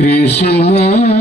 Krishna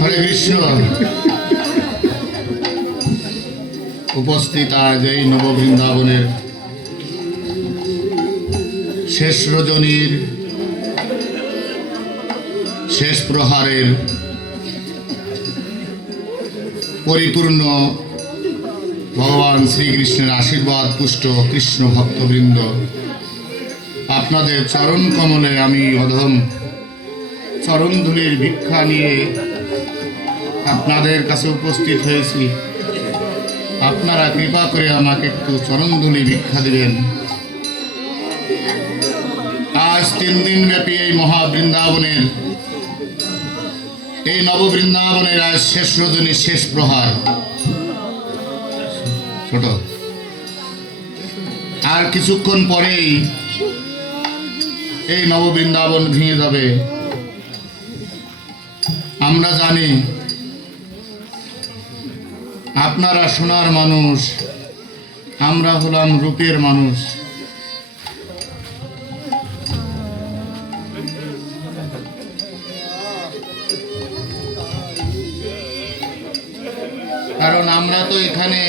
হরে কৃষ্ণ। উপস্থিত আজ এই নববৃন্দাবনের শেষ রজনীর শেষ প্রহারের পরিপূর্ণ ভগবান শ্রীকৃষ্ণের আশীর্বাদ পুষ্ট কৃষ্ণ ভক্তবৃন্দ, আপনাদের চরণ কমলে আমি অধম চরণধুলির ভিক্ষা নিয়ে আপনাদের কাছে উপস্থিত হয়েছি। আপনারা কৃপা করে আমাকে একটু চরণধুলি ভিক্ষা দিবেন। আজ 3 দিন ব্যাপী এই মহাবৃন্দাবনের এই নববৃন্দাবনের আজ শেষ রজনী শেষ প্রহার। ছোট আর কিছুক্ষণ পরেই এই নববৃন্দাবন ভেঙে যাবে। আমরা জানি আপনারা সোনার মানুষ, আমরা হলাম রূপের মানুষ। কারণ আমরা তো এখানে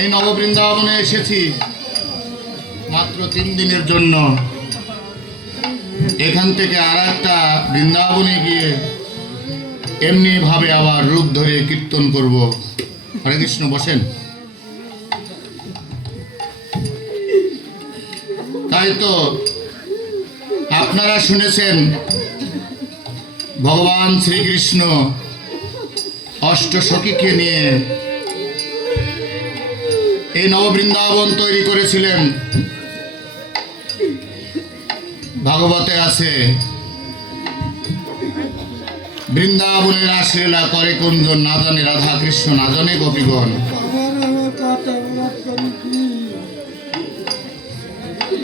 এই নববৃন্দাবনে এসেছি মাত্র 3 দিনের জন্য। এখান থেকে আর একটা বৃন্দাবনে গিয়ে এমনি ভাবে আবার রূপ ধরে কীর্তন করব। হরে কৃষ্ণ। বসেন। তাই তো আপনারা শুনেছেন ভগবান শ্রীকৃষ্ণ অষ্টসখীকে নিয়ে এই নববৃন্দাবন তৈরি করেছিলেন। ভাগবতে আছে, বৃন্দাবনের রাসলীলা করে কুঞ্জন, না জানে রাধা কৃষ্ণ, না জানে গোপীগণ।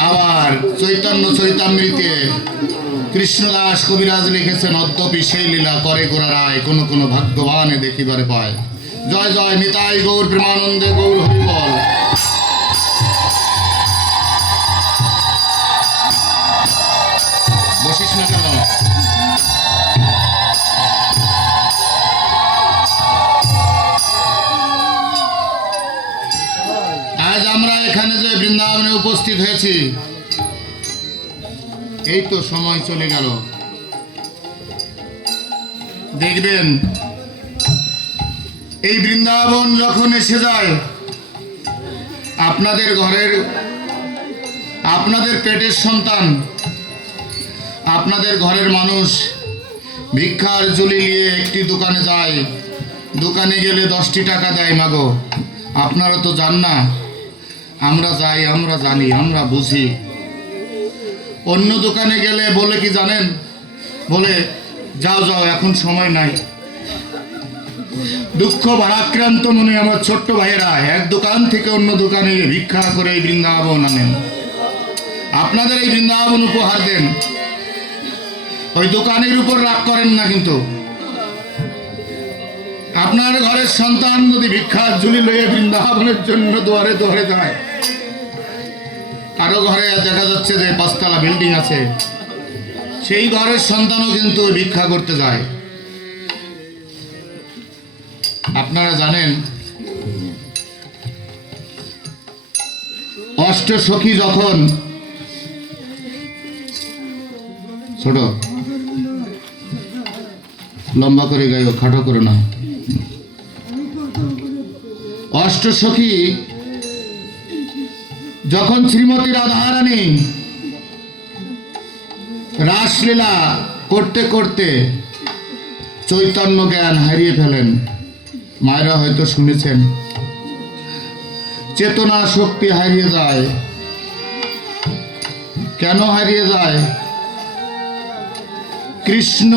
আবার চৈতন্য চৈতামৃতে কৃষ্ণদাস কবিরাজ লিখেছেন, অদ্যপি সেই লীলা করে গোরা রায়, কোন কোন ভাগ্যবানে দেখিবারে পায়। জয় জয় নিতাই গৌর প্রেমানন্দে গৌর হরি বল। বসিস না কেন? আজ আমরা এখানে যে বৃন্দাবনে উপস্থিত হয়েছি, এই তো সময় চলে গেল। দেখবেন এই বৃন্দাবন যখন এসে যায় আপনাদের ঘরের, আপনাদের পেটের সন্তান, আপনাদের ঘরের মানুষ ভিক্ষার ঝুলি নিয়ে একটি দোকানে যায়, দোকানে গেলে 10টি টাকা দেয়। মাগো, আপনারা তো জান না, আমরা যাই, আমরা জানি, আমরা বুঝি। অন্য দোকানে গেলে বলে কি জানেন, বলে যাও যাও, এখন সময় নাই। দুঃখ ভারাক্রান্ত মনে আমার ছোট্ট ভাইয়েরা এক দোকান থেকে অন্য দোকানে ভিক্ষা করে এই বৃন্দাবন আনেন। আপনাদের এই বৃন্দাবন উপহার দেন, ওই দোকানের উপর রাগ করেন না। কিন্তু আপনার ঘরের সন্তান যদি ভিক্ষার ঝুলি লইয়ে বৃন্দাবনের জন্য দুয়ারে দুয়ারে যায়, কারো ঘরে দেখা যাচ্ছে যে 5তলা বিল্ডিং আছে, সেই ঘরের সন্তানও কিন্তু ভিক্ষা করতে যায়। আপনারা জানেন, অষ্টসখী যখন, ছোট লম্বা করে গাইও, খাটো করে না। অষ্টসখী যখন শ্রীমতী রাধারানী রাসলীলা করতে করতে চৈতন্য জ্ঞান হারিয়ে ফেলেন, মায়েরা হয়তো শুনেছেন, চেতনা শক্তি হারিয়ে যায়। কেন হারিয়ে যায়? কৃষ্ণ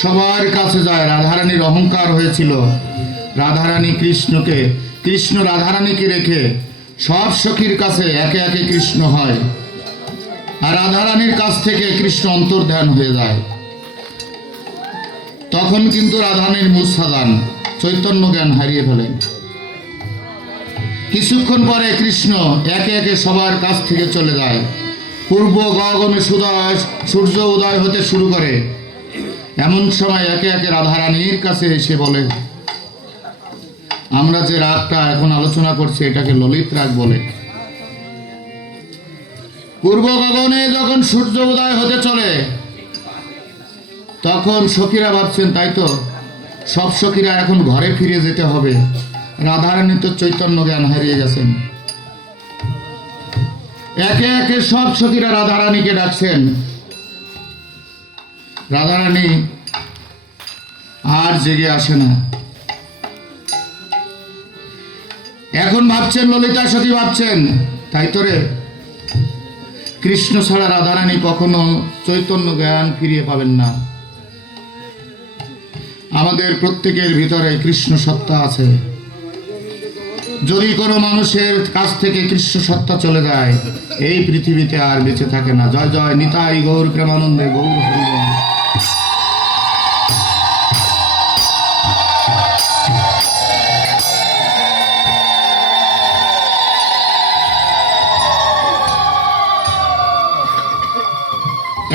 সবার কাছে যায়। রাধারানীর অহংকার হয়েছিল, রাধারানী কৃষ্ণকে, কৃষ্ণ রাধারানীকে রেখে সব সখীর কাছে একে একে কৃষ্ণ হয়, আর রাধারানীর কাছ থেকে কৃষ্ণ অন্তর্ধান হয়ে যায়। তখন কিন্তু রাধারানীর মুসাদান চৈতন্য জ্ঞান হারিয়ে ফেলেন। কিছুক্ষণ পরে কৃষ্ণ একে একে সবার কাছ থেকে চলে যায়। পূর্ব গগনে সূর্য উদয় হতে শুরু করে, এমন সময় একে একে রাধারানীর কাছে এসে বলে, আমরা যে রাগটা এখন আলোচনা করছি এটাকে ললিত রাগ বলে। পূর্ব গগনে যখন সূর্য উদয় হতে চলে, তখন সখীরা ভাবছেন, তাই তো সব সখীরা এখন ঘরে ফিরে যেতে হবে, রাধারানী তো চৈতন্য জ্ঞান হারিয়ে গেছেন। একে একে সব সখীরা রাধারানীকে ডাকছেন। রাধারানী আর জেগে আসে না। এখন ভাবছেন, ললিতা সখী ভাবছেন, তাই তো রে, কৃষ্ণ ছাড়া রাধারানী কখনো চৈতন্য জ্ঞান ফিরিয়ে পাবেন না। আমাদের প্রত্যেকের ভিতরে কৃষ্ণ সত্তা আছে। যদি কোনো মানুষের কাছ থেকে কৃষ্ণ সত্তা চলে যায়, এই পৃথিবীতে আর বেঁচে থাকে না। জয় জয় নিতাই গৌর প্রেমানন্দে গৌর হরিবল।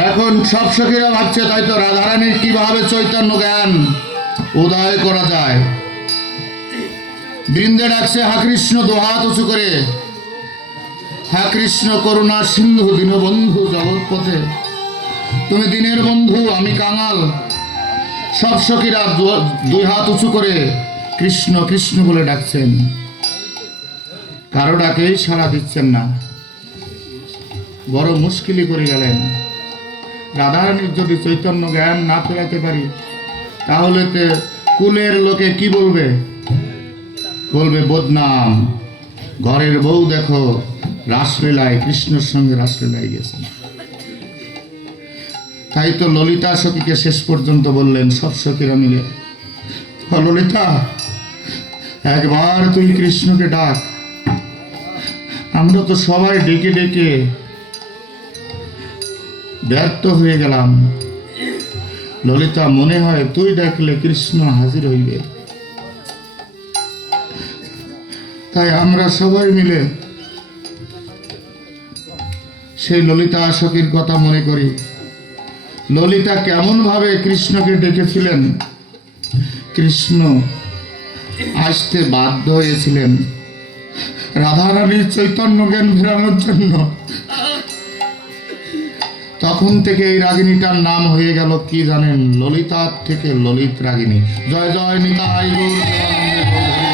এখন সব সখীরা ভাবছে, তাই তো রাধারানীর কিভাবে চৈতন্য জ্ঞান উদয় করা যায়। বৃন্দে ডাকছে, হা কৃষ্ণ, দোহাত উঁচু করে, হা কৃষ্ণ করুণা সিন্ধু দীনবন্ধু জগৎপথে, তুমি দিনের বন্ধু, আমি কাঙাল। সব সখীরা 2 হাত উঁচু করে কৃষ্ণ কৃষ্ণ বলে ডাকছেন, কারো ডাকেই সাড়া দিচ্ছেন না। বড় মুশকিলই করে গেলেন। রাধারানীর যদি চৈতন্য জ্ঞান না ফেরাতে পারি, তাহলে তো কুলের লোকে কি বলবে? বলবে বদনাম, ঘরের বউ দেখো রাসলীলায়, কৃষ্ণের সঙ্গে রাসলীলায় গেছে। তাই তো ললিতা সখীকে শেষ পর্যন্ত বললেন সব সখীরা মিলে, ললিতা একবার তুই কৃষ্ণকে ডাক। আমরা তো সবাই ডেকে ডেকে ব্যর্থ হয়ে গেলাম। ললিতা, মনে হয় তুই ডাকলে কৃষ্ণ হাজির হইবে। তাই আমরা সবাই মিলে সেই ললিতা সখীর কথা মনে করি। ললিতা কেমন ভাবে কৃষ্ণকে ডেকেছিলেন, কৃষ্ণ আসতে বাধ্য হয়েছিলেন রাধারানীর চৈতন্য জ্ঞান ফেরানোর জন্য। তখন থেকে এই রাগিনীটার নাম হয়ে গেল কি জানেন? ললিতার থেকে ললিত রাগিনী। জয় জয় নিতাই গৌর প্রেমানন্দে গৌর হরি।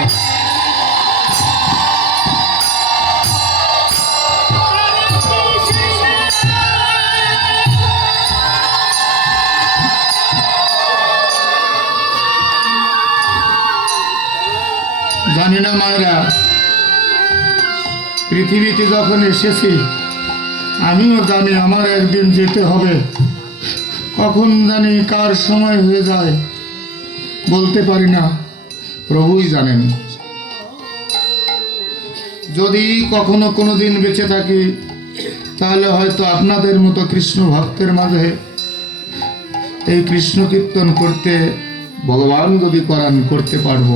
জানি না মায়েরা, পৃথিবীতে যখন এসেছি আমিও জানি আমার একদিন যেতে হবে। কখন জানি কার সময় হয়ে যায় বলতে পারি না, প্রভুই জানেন। যদি কখনো কোনো দিন বেঁচে থাকি তাহলে হয়তো আপনাদের মতো কৃষ্ণ ভক্তের মাঝে এই কৃষ্ণ কীর্তন করতে ভগবান যদি করান করতে পারবো।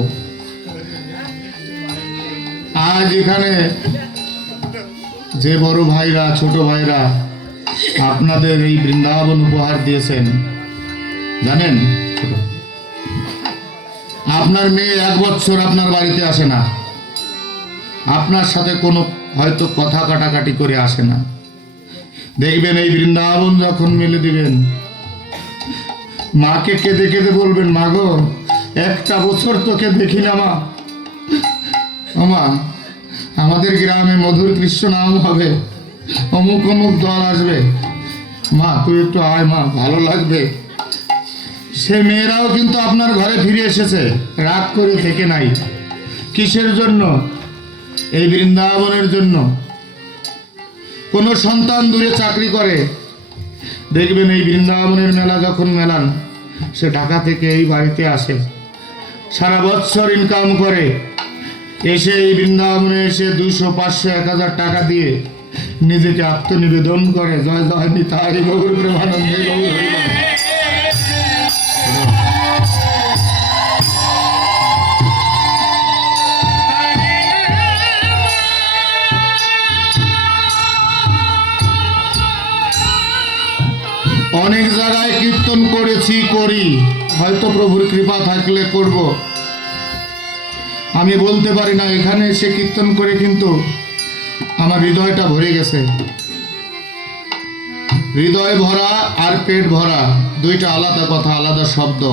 আজ এখানে যে বড় ভাইরা ছোট ভাইরা আপনাদের এই বৃন্দাবন উপহার দিয়েছেন, জানেন আপনার মেয়ে 1 বছর আপনার বাড়িতে আসে না, আপনার সাথে কোনো হয়তো কথা কাটাকাটি করে আসে না। দেখবেন এই বৃন্দাবন যখন মেলে দিবেন, মাকে কেঁদে কেঁদে বলবেন, মা গো 1টা বছর তোকে দেখি না মা। ও মা, আমাদের গ্রামে মধুর কৃষ্ণ নাম হবে, অমুক অমুক দল আসবে, মা তুই একটু আয় মা, ভালো লাগবে। সে মেয়েরাও কিন্তু আপনার ঘরে ফিরে এসেছে, রাগ করে থেকে নাই। কিসের জন্য? এই বৃন্দাবনের জন্য। কোনো সন্তান দূরে চাকরি করে, দেখবেন এই বৃন্দাবনের মেলা যখন মেলান, সে ঢাকা থেকে এই বাড়িতে আসে, সারা বছর ইনকাম করে, এসে এই বৃন্দাবনে এসে 200, 500, 1000 টাকা দিয়ে নিজেকে আত্মনিবেদন করে। জয় জয় নিতাই গৌর প্রেমানন্দে গৌর হরি বল। অনেক জায়গায় কীর্তন করেছি, করি, হয়তো প্রভুর কৃপা থাকলে করব, আমি বলতে পারি না। এখানে এসে কীর্তন করে কিন্তু আমার হৃদয়টা ভরে গেছে। হৃদয় ভরা আর পেট ভরা দুইটা আলাদা কথা, আলাদা শব্দ,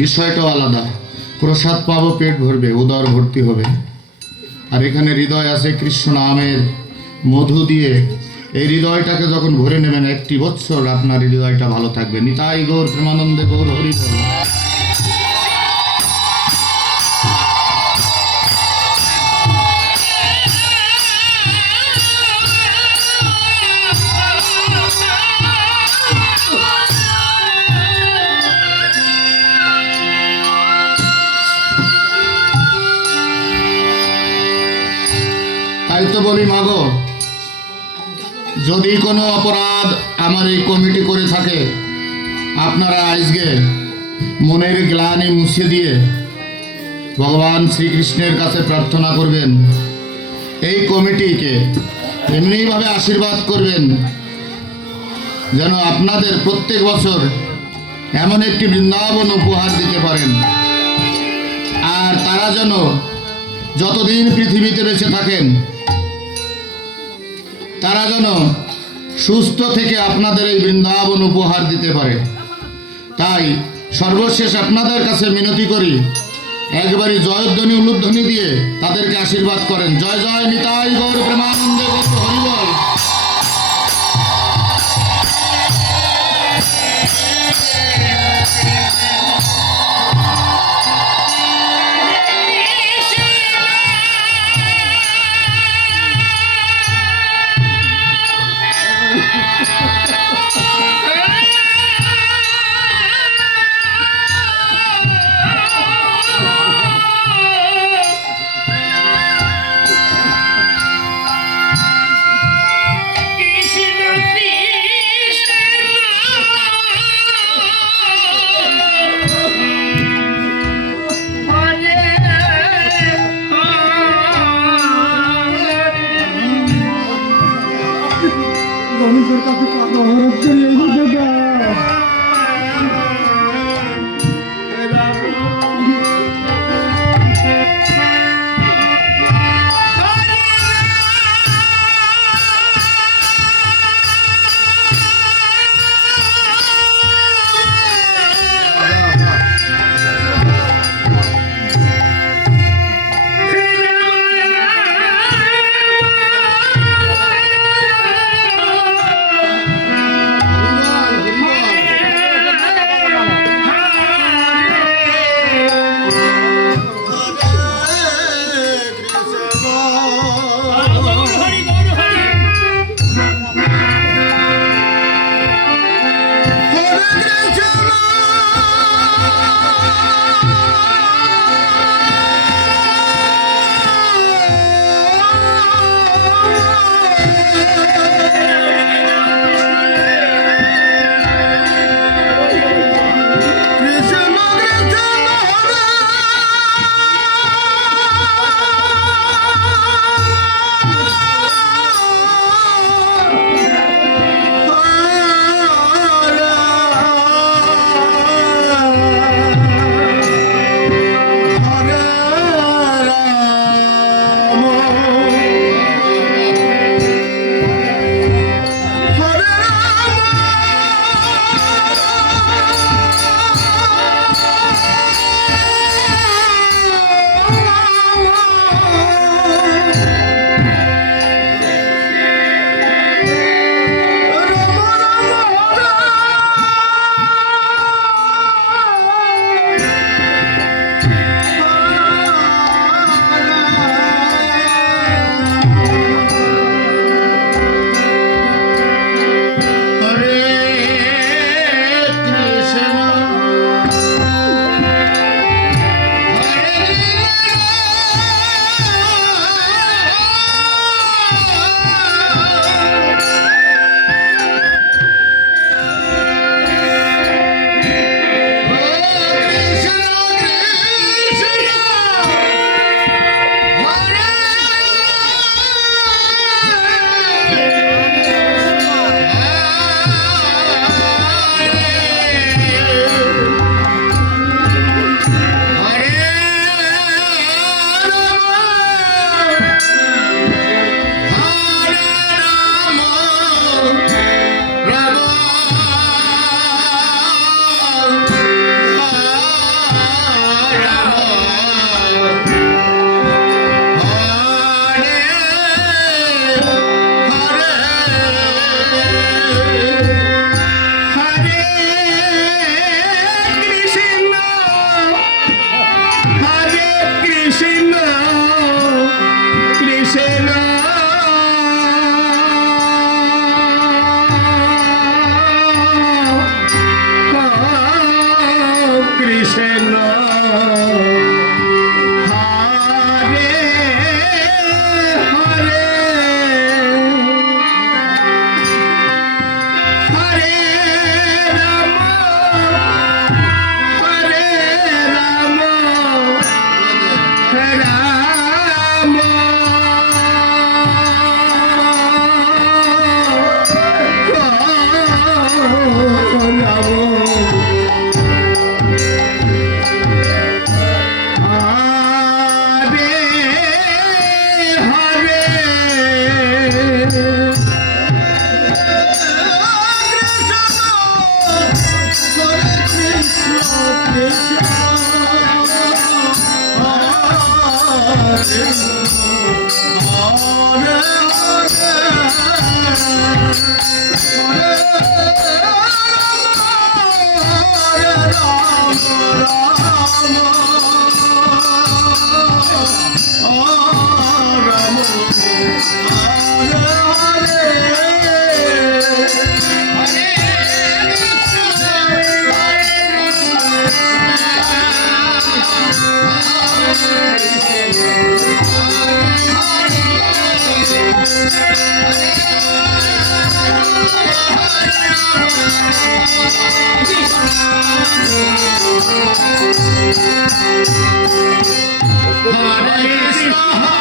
বিষয়টাও আলাদা। প্রসাদ পাবো, পেট ভরবে, উদর ভর্তি হবে। আর এখানে হৃদয় আছে কৃষ্ণ নামের মধু দিয়ে। এই হৃদয়টাকে যখন ভরে নেবেন, 1 বছর আপনার হৃদয়টা ভালো থাকবে। নিতাই গৌর প্রেমানন্দে গৌর হরি বল। তাই তো বলি মাগো, যদি কোনো অপরাধ আমার এই কমিটি করে থাকে, আপনারা আজকে মনের গ্লানি মুছে দিয়ে ভগবান শ্রীকৃষ্ণের কাছে প্রার্থনা করবেন। এই কমিটিকে এমনিভাবে আশীর্বাদ করবেন যেন আপনাদের প্রত্যেক বছর এমন একটি বৃন্দাবন উপহার দিতে পারেন। আর তারা যেন যতদিন পৃথিবীতে বেঁচে থাকেন, তারা যেন সুস্থ থেকে আপনাদের এই বৃন্দাবন উপহার দিতে পারে। তাই সর্বশেষ আপনাদের কাছে মিনতি করি, একবারই জয়ধ্বনি উলুধ্বনি দিয়ে তাদেরকে আশীর্বাদ করেন। জয় জয় নিতাই গৌর প্রেমানন্দে গৌর হরি বল। Ram Hare Krishna